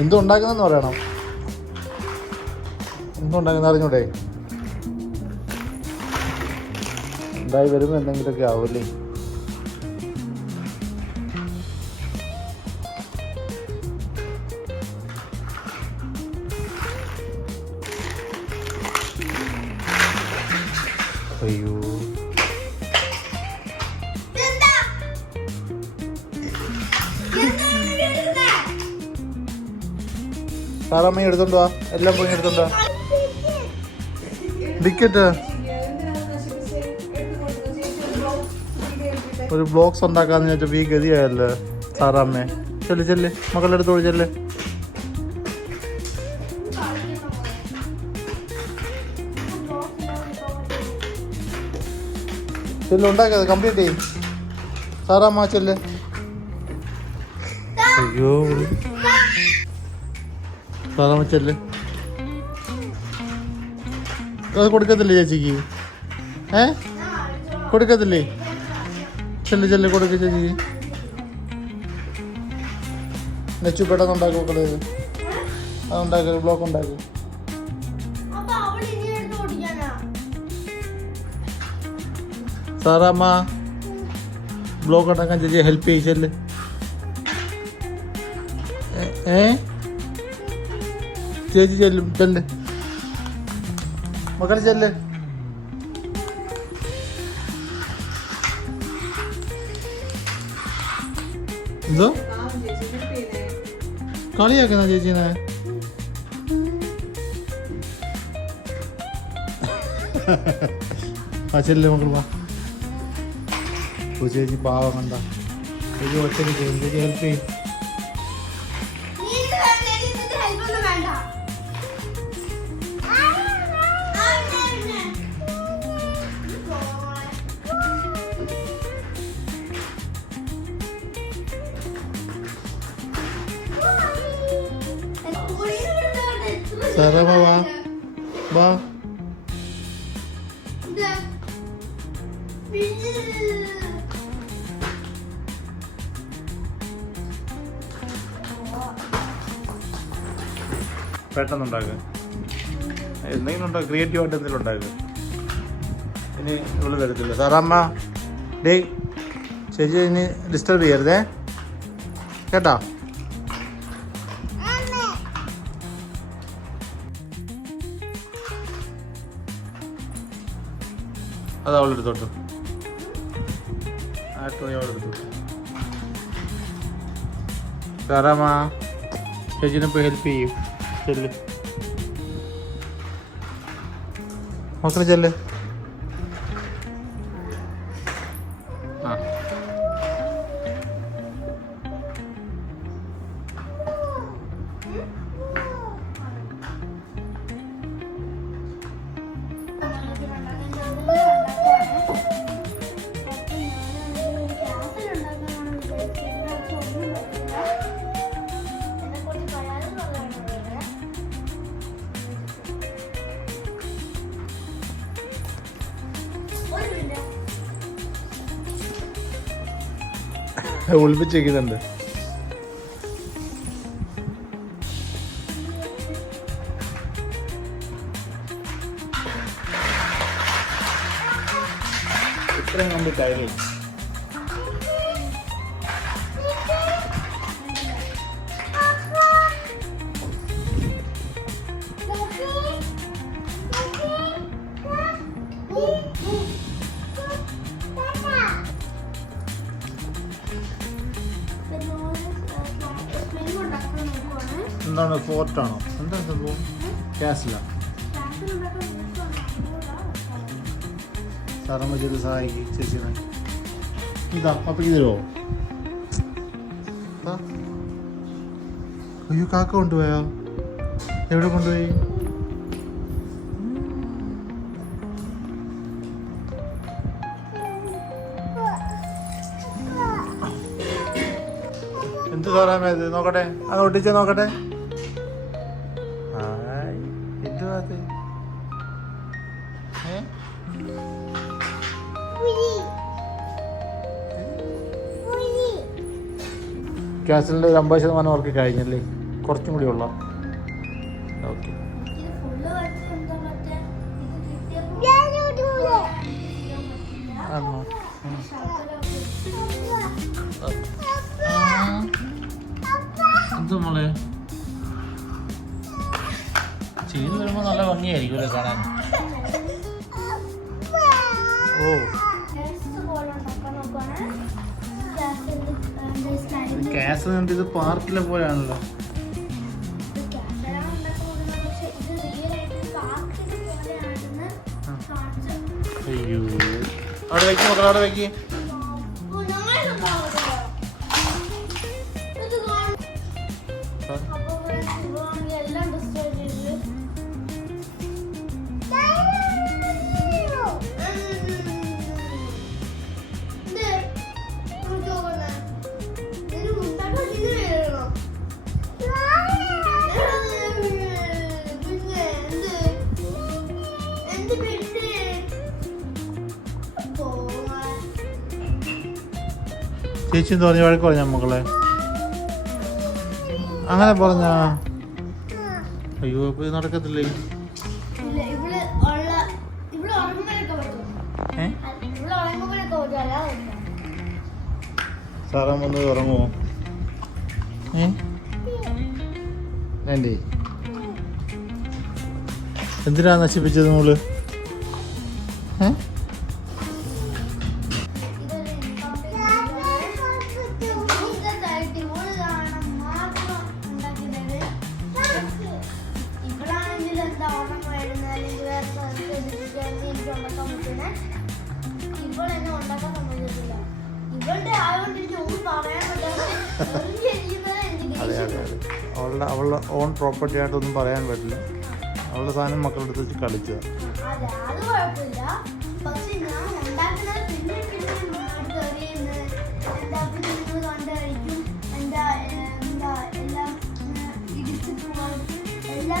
എന്തും ഉണ്ടാക്കുന്നതെന്ന് പറയണം. എന്തും ഉണ്ടാക്കുന്ന അറിഞ്ഞൂടെ? എന്തായി വരുമ്പോൾ എന്തെങ്കിലുമൊക്കെ ആവുമല്ലേ. അയ്യോ, സാറമ്മ എടുത്തോണ്ടോ, എല്ലാം പോയി എടുത്തോണ്ടോ. ടിക്കറ്റ് ഒരു ബ്ലോക്സ് ഉണ്ടാക്കാന്ന് വെച്ചാൽ ഈ ഗതിയായല്ലേ സാറാമ്മേ. ചെല്ല് ചെല്ല്, മക്കളുടെ അടുത്തോട് ചെല്ല്. ചെല്ല്, ഉണ്ടാക്കാതെ കംപ്ലീറ്റ് ചെയ്യും സാറാമ്മ, ചെല്ല്. അയ്യോ സാറാമ്മ ചെല്ല്. അത് കൊടുക്കത്തില്ലേ ചേച്ചിക്ക്? കൊടുക്കത്തില്ലേ? ചെല്ല് ചെല്ല്, കൊടുക്ക ചേച്ചിക്ക്. നെച്ചു പെട്ടെന്ന് ഉണ്ടാക്കും മക്കളെ. അതുണ്ടാക്കുക, ബ്ലോക്ക് ഉണ്ടാക്കും. സാറാമ്മ ബ്ലോക്ക് ഉണ്ടാക്കാൻ ചേച്ചി ഹെൽപ്പ് ചെയ്യിച്ചല്ലേ. ചേച്ചി ചെല്ലും, ചെല്ല് മക്കളെ ചെല്ല്. എന്തോ കളിയാക്കുന്ന ചേച്ചീനെ? ആ ചെല്ല് മക്കൾ വാ. ചേച്ചി പാവം കണ്ട ചേച്ചി ഒറ്റയ്ക്ക് ചെയ്യും. ചേച്ചി ഹെൽപ്പ് ചെയ്യും. സാറാമ്മ വാ വാ. പെട്ടെന്നുണ്ടാക്കുക, എന്തെങ്കിലും ഉണ്ടാക്കുക, ക്രിയേറ്റീവായിട്ട് എന്തെങ്കിലും ഉണ്ടാക്കുക. ഇനി ഇവിടെ തരത്തില്ല സാറാമ്മ. ഡേ ചേച്ചി ഇനി ഡിസ്റ്റർബ് ചെയ്യരുതേ കേട്ടോ. അത് അവളെടുത്തോട്ടു, ആ ടോയ് അവളെടുത്തോട്ടു. സാറാമ്മ ചേച്ചിനെ പോയി ഹെൽപ്പ് ചെയ്യും. ചെല്ല് മക്കളെ ചെല്ല്. ആ ഒളിപ്പിച്ചേക്കുന്നുണ്ട്. ഇത്രയും കംപ്ലീറ്റ് ആയില്ലേ? എന്താണ് ഫോർട്ടാണോ? എന്താണ് സംഭവം? ഗ്യാസിലാണ്. സാറമ്മ ചെയ്ത് സഹായിക്കും ചേച്ചിനെ. ഇതാ അപ്പം തരുമോ? അയ്യോ കാക്ക കൊണ്ടുപോയോ? എവിടെ കൊണ്ടുപോയി? എന്ത് സാറാമ്മ ഇത്? നോക്കട്ടെ, അത് ഒട്ടിച്ച് നോക്കട്ടെ. എന്തുവാ അത്? ക്യാസിലിൻ്റെ ഒരു 50% വർക്ക് കഴിഞ്ഞല്ലേ? കുറച്ചും കൂടി ഉള്ള. ഓക്കെ. ആണോ? എന്ത് മോളെ ചെയ്ത് വരുമ്പോ നല്ല ഭംഗിയായിരിക്കും അല്ലേ കാണാൻ? ഓ, കാസ് കണ്ട് ഇത് പാർക്കിലെ പോലെയാണല്ലോ. അയ്യോ, അവിടെ വെക്കും മക്കളെ, അവിടെ വെക്കും. ചേച്ചി എന്ന് പറഞ്ഞ വഴക്ക് പറഞ്ഞ മക്കളെ, അങ്ങനെ പറഞ്ഞ? അയ്യോ, ഇപ്പൊ ഇത് നടക്കത്തില്ലേ? സാറാൻ വന്ന് ഉറങ്ങുമോ? വേണ്ടേ? എന്തിനാ നശിപ്പിച്ചത് മോള്? അതെ അതെ അതെ, അവളുടെ ഓൺ പ്രോപ്പർട്ടി ആയിട്ടൊന്നും പറയാൻ പറ്റില്ല. അവളുടെ സാധനം മക്കളുടെ അടുത്ത് വെച്ച് കളിക്കുക. എല്ലാ